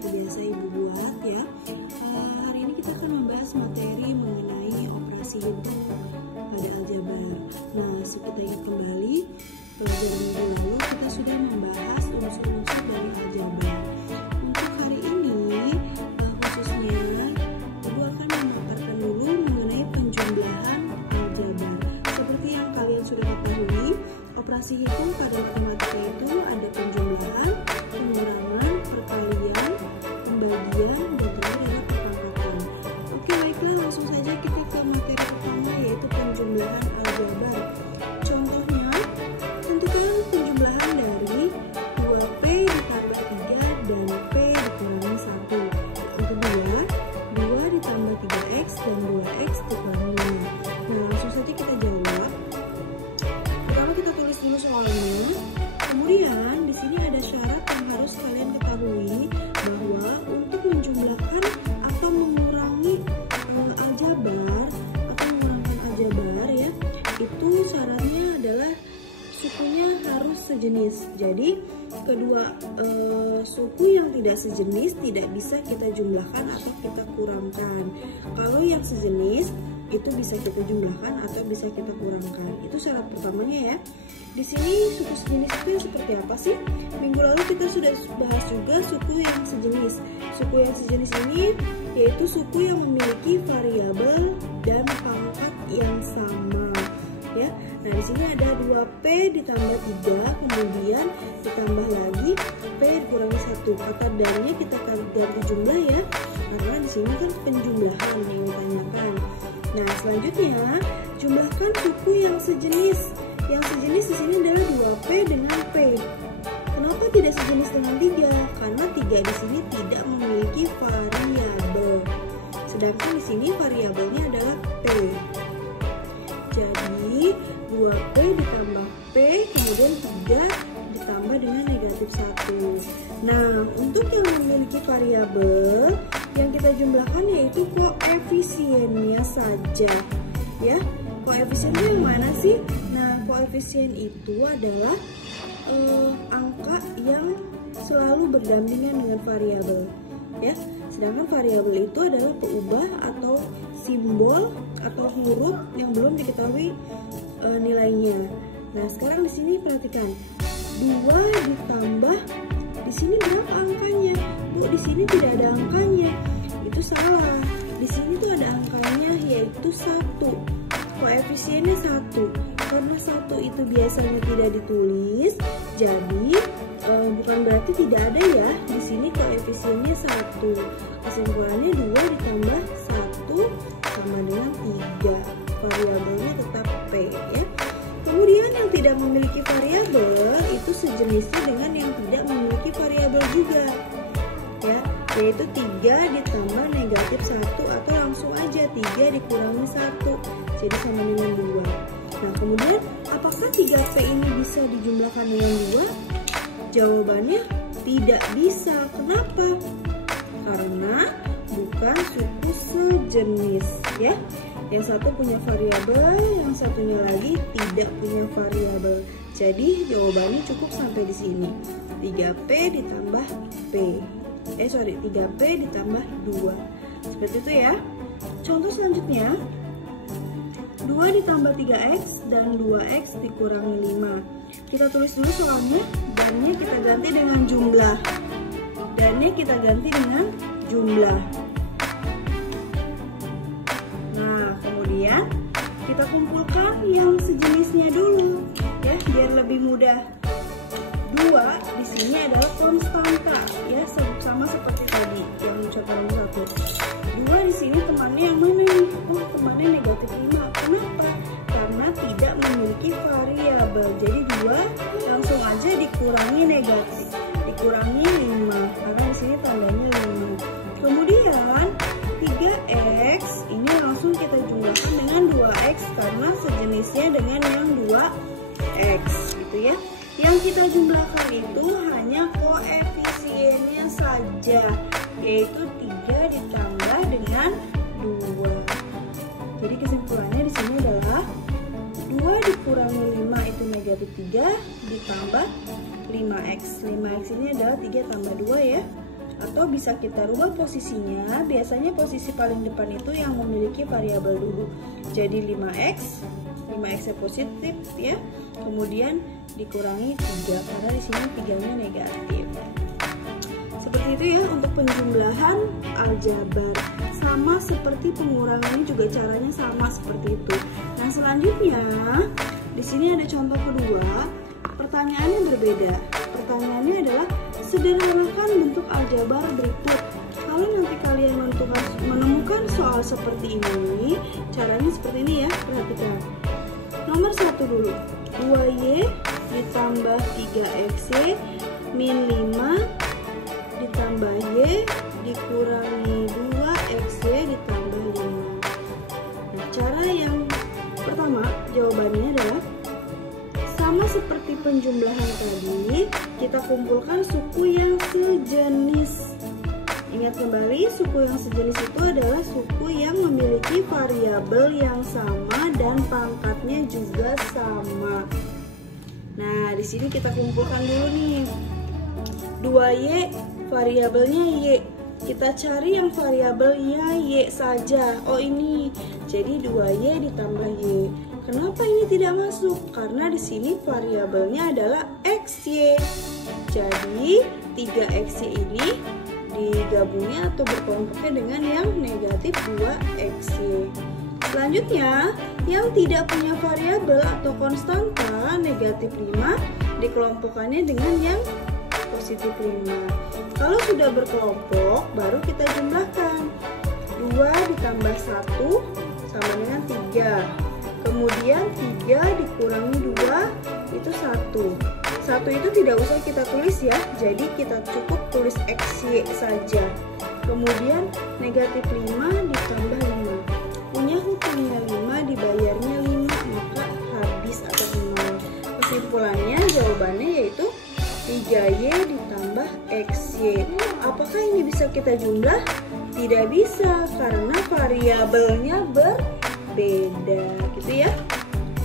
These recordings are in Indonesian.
seperti biasa Ibu buat ya. Hari ini kita akan membahas materi mengenai operasi hitung pada aljabar. Nah, kita ingat kembali pelajaran minggu lalu kita sudah membahas unsur-unsur dari aljabar. Untuk hari ini khususnya Ibu akan memaparkan dulu mengenai penjumlahan aljabar. Seperti yang kalian sudah ketahui, operasi hitung pada matematika itu ada penjumlahan, pengurangan, perkalian, pembagian, dan terakhir adalah pengangkatan. Oke, baiklah, langsung saja kita ke materi pertama, yaitu penjumlahan aljabar. Contohnya, tentukan penjumlahan dari 2P ditambah 3 dan P dikurangi 1. Yang kedua, 2 ditambah 3X dan 2X dikurangi 5. Nah, langsung saja kita jawab. Pertama kita tulis dulu soalnya. Kemudian di sini ada syarat yang harus kalian ketahui, bahwa untuk menjumlahkan atau mengurangi aljabar atau mengurangkan aljabar ya, itu syaratnya adalah sukunya harus sejenis. Jadi kedua suku yang tidak sejenis tidak bisa kita jumlahkan atau kita kurangkan. Kalau yang sejenis itu bisa kita jumlahkan atau bisa kita kurangkan. Itu syarat pertamanya ya. Di sini suku sejenis itu seperti apa sih? Minggu lalu kita sudah bahas juga suku yang sejenis. Suku yang sejenis ini yaitu suku yang memiliki variabel dan pangkat yang sama. Ya. Nah, di sini ada 2P ditambah 3, kemudian ditambah lagi P dikurangi 1. Kata darinya kita ganti jumlah ya. Karena di sini kan penjumlahan yang ditanyakan. Nah, selanjutnya jumlahkan suku yang sejenis. Yang sejenis di sini adalah 2P dengan P. Kenapa tidak sejenis dengan 3? Karena 3 di sini tidak memiliki variabel. Sedangkan di sini variabelnya adalah P. Jadi 2P ditambah P, kemudian 3 ditambah dengan negatif 1. Nah, untuk yang memiliki variabel, yang kita jumlahkan yaitu koefisiennya saja. Ya, koefisiennya yang mana sih? Nah, koefisien itu adalah angka yang selalu berdampingan dengan variabel. Ya, sedangkan variabel itu adalah peubah atau simbol atau huruf yang belum diketahui nilainya. Nah, sekarang di sini perhatikan, 2 ditambah, di sini berapa angkanya? Bu, di sini tidak ada angkanya. Itu salah. Di sini tuh ada angkanya, yaitu 1. Koefisiennya 1. Karena 1 itu biasanya tidak ditulis, jadi bukan berarti tidak ada ya. Di sini koefisiennya 1. Kesimpulannya 2 ditambah 1 sama dengan 3. Variabelnya tetap P ya. Kemudian yang tidak memiliki variabel itu sejenisnya dengan yang tidak memiliki variabel juga. Ya, yaitu 3 ditambah negatif 1 atau langsung aja 3 dikurangi 1. Jadi sama dengan 2. Nah, kemudian apakah 3P ini bisa dijumlahkan dengan 2? Jawabannya tidak bisa. Kenapa? Karena bukan suku sejenis ya. Yang satu punya variabel, yang satunya lagi tidak punya variabel. Jadi jawabannya cukup sampai di sini. 3P ditambah P. 3P ditambah 2. Seperti itu ya. Contoh selanjutnya, 2 ditambah 3X dan 2X dikurangi 5. Kita tulis dulu soalnya, dannya kita ganti dengan jumlah. Dannya kita ganti dengan jumlah. Nah, kemudian kita kumpulkan yang sejenisnya dulu ya, biar lebih mudah. 2 di sini adalah konstanta ya, sama seperti tadi yang contoh 1. 2 di sini temannya yang mana nih? Oh, temannya negatif 5. Kenapa? Karena tidak memiliki variabel. Jadi 2 langsung aja dikurangi negatif, dikurangi 5 karena di sini tandanya 5. Kemudian 3X ini langsung kita jumlahkan dengan 2X karena sejenisnya dengan yang 2X gitu ya. Yang kita jumlahkan itu hanya koefisiennya saja, yaitu 3 ditambah dengan 2. Jadi kesimpulannya di sini adalah 2 dikurangi 5 itu negatif 3 ditambah 5X. 5X ini adalah 3 tambah 2 ya. Atau bisa kita rubah posisinya, biasanya posisi paling depan itu yang memiliki variabel dulu. Jadi 5x nya positif ya, kemudian dikurangi 3 karena di sini 3-nya negatif. Seperti itu ya untuk penjumlahan aljabar. Sama seperti pengurangannya juga caranya sama seperti itu. Nah, selanjutnya di sini ada contoh kedua. Pertanyaannya berbeda. Pertanyaannya adalah sederhanakan bentuk aljabar berikut. Kalau nanti kalian menemukan soal seperti ini, caranya seperti ini ya, perhatikan. Nomor 1 dulu, 2y ditambah 3xy min 5 ditambah y dikurangi 2xy ditambah 5. Nah, cara yang pertama, jawabannya adalah sama seperti penjumlahan tadi, kita kumpulkan suku yang sejenis. Ingat kembali, suku yang sejenis itu adalah suku yang memiliki variabel yang sama dan pangkatnya juga sama. Nah, di sini kita kumpulkan dulu nih. 2y variabelnya y. Kita cari yang variabelnya y saja. Oh, ini. Jadi 2y ditambah y. Kenapa ini tidak masuk? Karena di sini variabelnya adalah xy. Jadi 3xy ini digabungnya atau berkelompoknya dengan yang negatif 2xy. Selanjutnya, yang tidak punya variabel atau konstanta negatif 5 dikelompokkannya dengan yang positif 5. Kalau sudah berkelompok, baru kita jumlahkan. 2 ditambah 1 sama dengan 3. Kemudian 3 dikurangi 2 itu 1. 1 itu tidak usah kita tulis ya, jadi kita cukup tulis xy saja. Kemudian negatif 5 ditambah 5. Punya hutangnya 5, dibayarnya 5, maka habis atau nol. Kesimpulannya jawabannya yaitu 3y ditambah xy. Apakah ini bisa kita jumlah? Tidak bisa, karena variabelnya berbeda, gitu ya.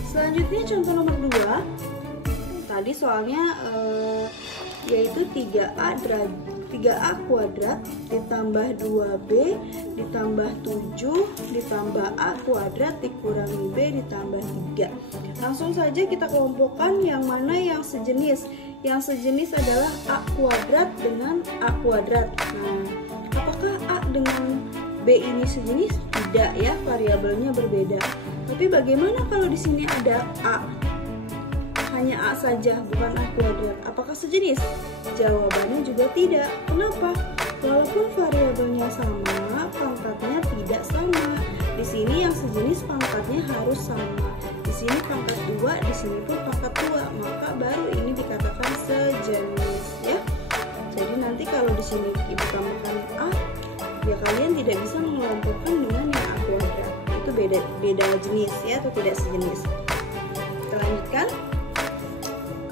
Selanjutnya contoh nomor 2. Tadi soalnya yaitu 3a kuadrat ditambah 2b ditambah 7 ditambah a kuadrat dikurangi b ditambah 3. Langsung saja kita kelompokkan yang mana yang sejenis. Yang sejenis adalah a kuadrat dengan a kuadrat. Nah, apakah a dengan b ini sejenis? Tidak ya, variabelnya berbeda. Tapi bagaimana kalau di sini ada a? Hanya a saja, bukan a kuadrat. Apakah sejenis? Jawabannya juga tidak. Kenapa? Walaupun variabelnya sama, pangkatnya tidak sama. Di sini yang sejenis pangkatnya harus sama. Di sini pangkat 2, di sini pun pangkat 2, maka baru ini dikatakan sejenis ya. Jadi nanti kalau di sini ibu tambahkan a, ya kalian tidak bisa mengelompokkan dengan yang a kuadrat. Itu beda jenis ya, atau tidak sejenis. Kita lanjutkan.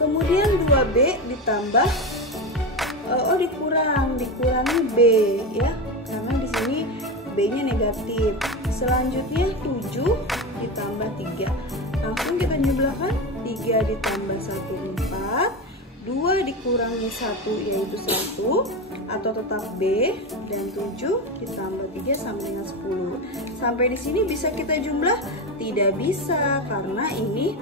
Kemudian 2b ditambah dikurangi b ya, karena di sini b-nya negatif. Selanjutnya 7 ditambah 3. Langsung kita jumlahkan. 3 ditambah 1 4, 2 dikurangi 1 yaitu 1 atau tetap b, dan 7 ditambah 3 sama dengan 10. Sampai di sini bisa kita jumlah? Tidak bisa, karena ini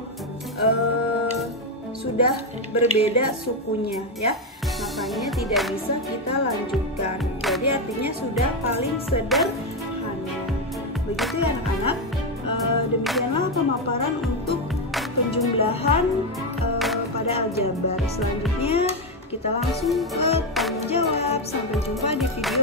sudah berbeda sukunya ya, makanya tidak bisa kita lanjutkan. Jadi artinya sudah paling sederhana. Begitu ya anak-anak. Demikianlah pemaparan untuk penjumlahan pada aljabar. Selanjutnya kita langsung ke tanya jawab. Sampai jumpa di video